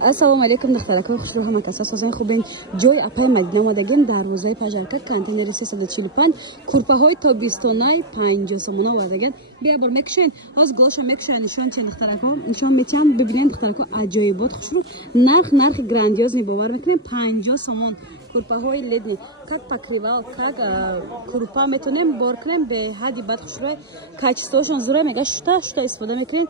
Assalomu alaykum духтарако хушрӯ ҳама каса созани хубен ҷои апай Мадина омадагем дарвозаи пажарка контейнери 345 курпаҳои тобистонаи 50 сомона омадаген бия бор мекушен ҳоз голошо мекушен нишон чен духтарако нишон метиан бибинен духтарако аҷоибот хушрӯ нархи грандиозни бовар мекунем 50 сомон курпаҳои ледни как покривал как крупа метонем бор кунем бе ҳадди бад хушрӯ качествоашон зура мега шута истифода мекунем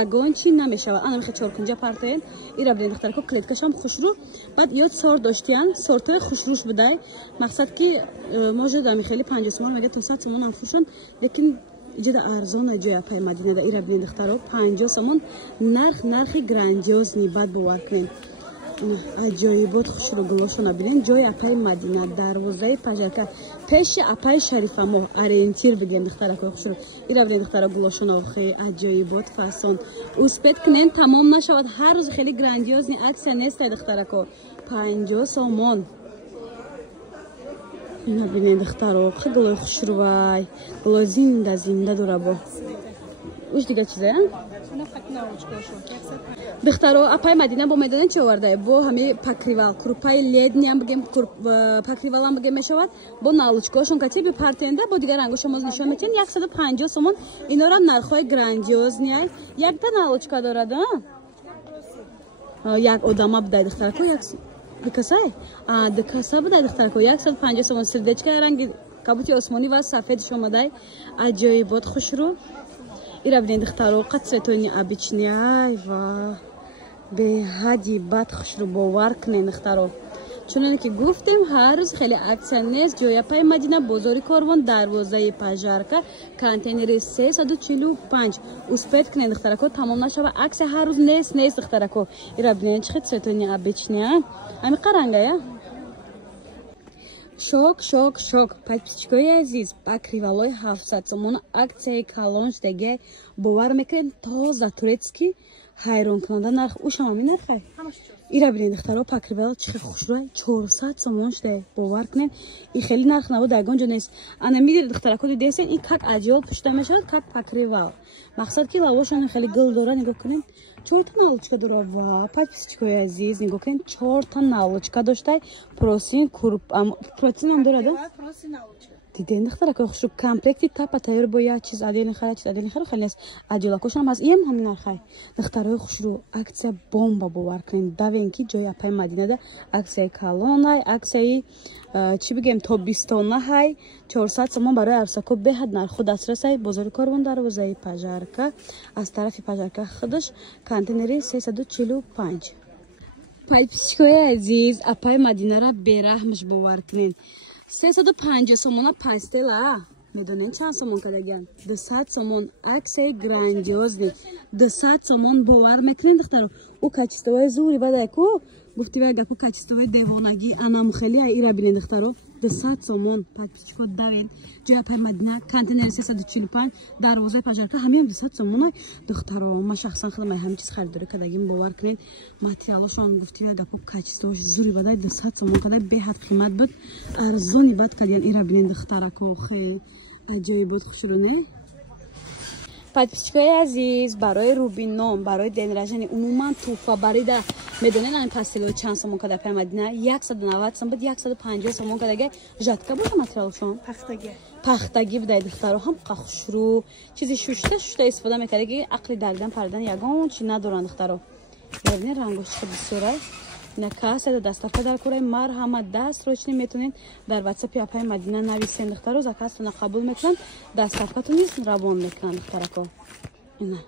ягон чи намешавад ана мехе чоркунҷа партоен ира биден духтарако клеткашам хушрӯ бад ёд сор доштиян сортои хушрӯш будай мақсад ки можад амихели 50 сомон мега то 100 сомон ам фурӯшон лекин иҷода арзона ҷои апай Мадинада ира биден духтаро 50 сомон нархи грандиозни бад бовар кунем аҷоибот хушрӯ гулошона бинен ҷои апай Мадина дарвозаи пажарка пеши апай Шарифамо ориентир бигем духтарако хушрӯ ира биден духтаро гулошона хе аҷоибот фасон успет кунен тамом нашавад ҳар рӯз хели грандиозни аксия нестай духтарако 50 сомон ина бинен духтаро хе гулой хушрӯвай гулой зинда дурабо уш дига чиза духтаро апай Мадина бо медонен чи оварда бо ҳами покривал крупаи ледниам бигем покривалам бигем мешавад бо налучкошон катиби партенда бо дигар рангошон моз нишон метен 150 сомон инора нархҳои грандиозниай якта налучка дорад як одама будай духтарако дикасай дикаса будай духтарако 150 сомон сердечка ранги кабути осмонӣ ва сафедиш омадай аҷоибот хушрӯ ира биден духтаро қад цветони обични айва бе ҳадди бад хушрӯ бовар кунен духтаро чуноне ки гуфтем ҳар рӯз хеле аксия нест ҷои апай Мадина бозори Корвон дарвозаи пажарка контейнери 345 успет кунен духтарако тамом нашава аксия ҳар рӯз нест духтарако ира биден чихи цветони обични ами қарангая шок подписчикои азиз покривалои 700 сомон аксияи калонж деге бовар мекунем тоза турецки ҳайронкунанда нарх ушам ами нархай ира биден духтаро покривал чихи хушрӯй 400 сомон шуде бовар кунем и хели нарх набуд ягон ҷо нест ана мидире духтарако дидесен ин как аҷол пушта мешавад как покривал мақсад ки лавошон хели гул дора нигоҳ кунем 4 та налучка дора ва подписчикои азиз нигоҳ кунем 4 та налучка доштай просин ам дорада диден духтарако хушрӯ комплекти тапа тайёр бо як чиз аделин хара хеле нест аҷолакошам аз им ҳамин нархай духтарои хушрӯ аксия бомба бовар кунем давен ки ҷои апай Мадинада аксияи калонай аксияи чи бигем тобистонаҳай 400 сомон барои арсако беҳад нарху дастрасай бозори Корвон дарвозаи пажарка аз тарафи пажарка худаш контейнери 345 подписчикои азиз апай Мадинара бераҳмш бовар кунен 350 сомона пастела медонен чанд сомон кадаган 200 сомон аксияи грандиозни 200 сомон бовар мекунен духтаро у качествои зури бадай ку гуфтива гапу качествои девонагӣ анам хели ира билен духтаро 200 сомон подписчико давен ҷои апай Мадина контейнери 345 дарвозаи пажарка ҳамин 200 сомон духтаро ма шахсан худам ҳамин чиз харидорӣ кадагим бовар кунен материалошон гуфтива гапу качествоаш зури бадай 200 сомон кадай беҳад қимат буд арзони бад кадаган ира билен духтарако хе аҷоибот хушрӯне подписчикои азиз барои рубином барои денражани умуман туҳфа барида медонен ами пастелои чанд сомон када апай Мадина 190 сомон буд 150 сомон кадага жатка буд материалшон пахтагӣ будай духтаро ҳамқа хушрӯ чизи шушта истифода мекардаги ақли даридан паридан ягон чи надоранд духтаро бибинен рангош чихи бисёрай ина касада доставка дар кораи марҳамат дастрочни метонен дар ватсапи апай Мадина нависен духтаро заказтона қабул мекунанд доставкатон низ равон мекунанд духтарако ина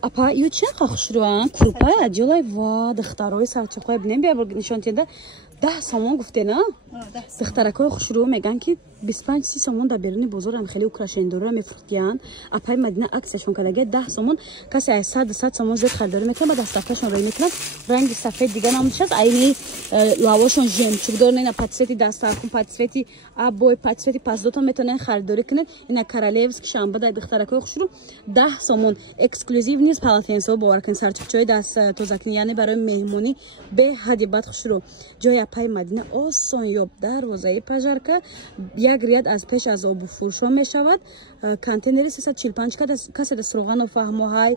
апа ё чақа хушрӯан крупаи аҷолай ва духтарои сарчоқҳои бинем бия бор нишон тида 10 сомон гуфтена духтаракои хушрӯ меган ки 25-30 сомон дар беруни бозор ам хели украшендорро мефурӯхтиянд апай Мадина аксияшон кадаги 10 сомон касе аз 100 сомон зиёд харидорӣ мекунад ба доставкашон рӯй мекунад ранги сафед дига намудшаст айни лавошон жемчугдор нена подсвети дастархон подсвети абой подсвети пасдотон метонен харидорӣ кунед ина королевски шамбадай духтаракои хушрӯ 10 сомон эксклюзив низ палатенсо бовар кунед сарчӯбчаҳои даст тозакунӣ яъне барои меҳмонӣ беҳади бад хушрӯ ҷои апай Мадина осон ёб дарвозаи пажарка 1 ряд аз пеш аз обу фурӯшо мешавад. Контейнери 345 каседа сурғанов фаҳмоҳай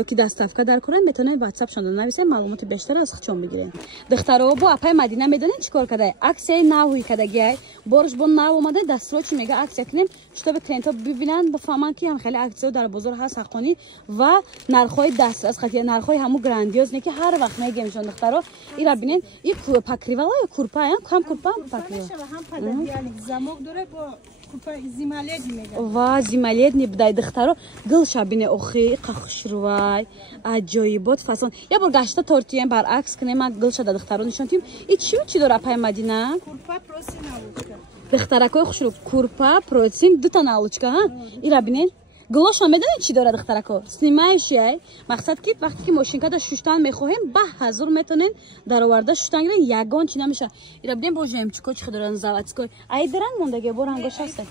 ёки даставка дар кунед метавонед WhatsApp шонда нависед маълумоти бештар аз хичон бигиред. Духтаро бо апай Мадина медонед чикор кадай аксияи навҳои кадагиай борш бо нав омадай дастрочи мега аксия кинем чтобы клиентҳо бибинанд бафаҳманд ки ҳам хеле аксияҳо дар бозор ҳаст ҳаққонӣ ва нархҳои дастрас хати нархҳои ҳаму грандиозне ки ҳар вақт мегем шон духтаро ира бинед и покривала ё курпа ҳам курпа покрива ҳам пададиали замок дора бо курпа зималедни мегам ва зималедни бдай духтаро гилша бине охи қахшрувай аҷоибот фасон я бор гашта тортием баръакс кинем гилша да духтаро нишонтим и чи дора апай Мадина курпа проси налучка духтаракои хушру курпа просим дута налучка ҳа ира бинед глоша медонед чӣ дорад духтарако снимаешиай мақсад ки вақте ки мошинкада шуштан мехоҳем ба ҳазур метонен дароварда шуштан гирен ягон чи намеша ира бинед бо жемчуко чӣ дорад заводской ай даранг мондаги бо рангош ҳастад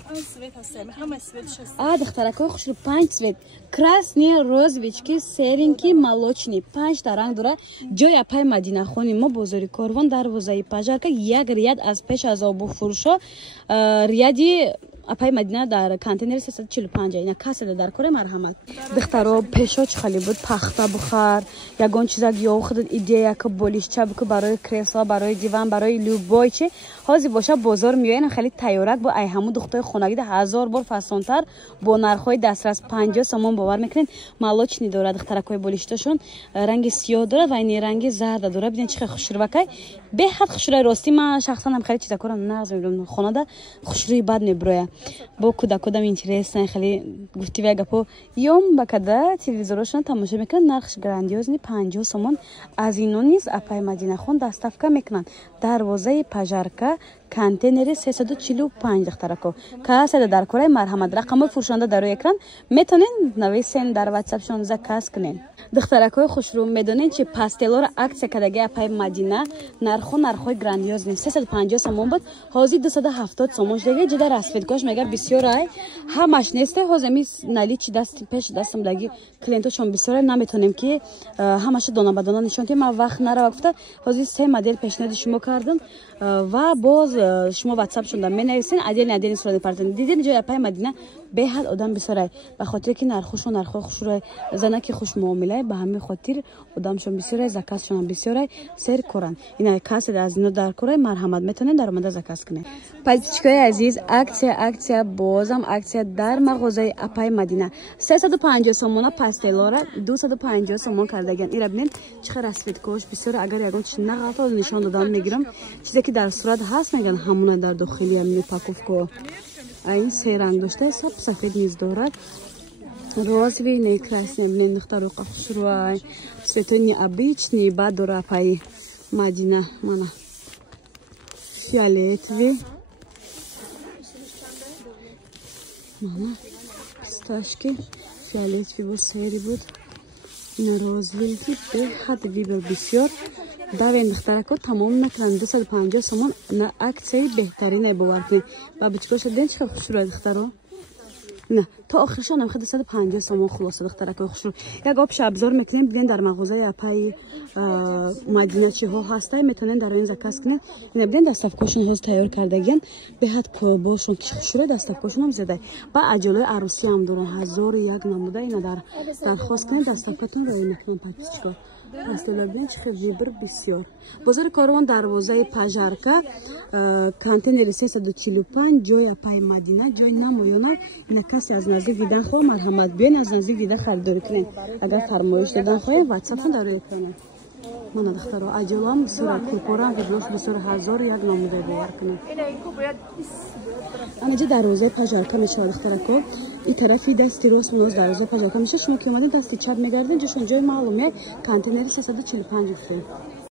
духтаракои хушру 5 цвет красни розовички серенький молочный 5 та ранг дора ҷои апай Мадинахони мо бозори корвон дарвозаи пажарка 1 ряд аз пеш аз обу фурӯшо ряди апай Мадина дар контейнери 345 ина каседа дар кори марҳамат духтаро пешо чӣ хали буд пахта бухар ягон чизак ё худат идея ки болишча бу барои кресла барои диван барои любой чи ҳозир боша бозор миёян хали тайёрак бо ай ҳаму духтаи хонагида 1000 бор фасонтар бо нархҳои дастрас 50 сомон бовар мекунед молочный дорад духтаракои болишташон ранги сиёҳ дорад ва ини ранги зарда дорад бинед чӣ хел хушрувакай беҳад хушрӯи ростӣ ман шахсан ҳам хеле чизакора нағз мебинам хонада хушрӯи бад меброя бо кудакодам интересен хеле гуфтивая гапо ём ба када телевизорошон тамошо мекунад нархш грандиозни 50 сомон аз ино низ апай Мадинахон доставка мекунанд дарвозаи пажарка контейнери 345 духтарако каседа дар кораи марҳамат рақамҳои фурӯшанда дар рӯи экран метонен нависен дар WhatsApp шон заказ кунен духтаракои хушрӯ медонед чи пастелора аксия кадаги апай Мадина нархҳои грандиозни 350 сомон буд ҳозир 270 сомон шудаги ҷида расветгош мега бисёр ай ҳамаш несте ҳозир ми нали чи дасти пеш дастам даги клиентошон бисёр ай наметонем ки ҳамаша дона ба дона нишон ки ман вақт нарава гуфта ҳозир 3 модел пешниҳоди шумо кардам ва боз шумо WhatsApp шонда менависен адели сурати партен диден ҷои апай Мадина беҳад одам бисёрай ба хотире ки нархошон нархҳои хушрӯи занаки хушмуомилаи ба ҳамин хотир одамшон бисёрай заказшон бисёрай сер коранд ина каседа аз ино дар кораи марҳамат метонен дар омада заказ кунед подписчикои азиз аксия бозам аксия дар мағозаи апай Мадина 350 сомона пастелора 250 сомон кардаган ира бинед чӣ хел расветкош бисёр агар ягон чи нағалта нишон додам мегирам чизе ки дар сурат ҳаст меган ҳамуна дар дохили амин упаковка ин се ранг дошта сафед низ дорад розовый некрасный бинед духтаро хушрӯай цветои необычный баъд дора апай Мадина мана фиолетовый мана писташки фиолетовый буд сери буд ина розовый беҳад вибр бисёр давен духтарако тамом накунанд 250 сомон на аксияи беҳтарине бовар кунед бабичкоша ден чӣ хел хушрӯи духтаро на то охирша намхе 250 сомон хулоса духтарако хушрӯ як обши обзор мекунем бинен дар мағозаи апай Мадина чиҳо ҳастай метонен дар он заказ кунед ина бинен доставкошон ҳоз тайёр кардагиан беҳад бошон ки хушрӯи доставкошон ҳам зиёдай ба аҷолаи арӯсӣ ҳам доран 1001 намуда ина дархост кунед доставкатон раён мекунанд подписчикор пастелобин чӣ хел вибр бисёр бозори корвон дарвозаи пажарка контейнери 345 ҷои апай Мадина ҷои намоёна ина касе аз наздик дидан хоҳ марҳамат биён аз наздик дида харидорӣ кунед агар фармоиш додан хоҳем WhatsApp дар рӯи экран мана духтаро аҷолам бисёр курпорам видеош бисёр 1001 намуда бовар кунед анаҷа дарвозаи пажарка мешавад духтарако ин тарафи дасти рост муноз дарвозаи пажарка мешавад шумо ки омадед дасти чап мегардед ҷошон ҷои маълум як контейнери 345 гуфтем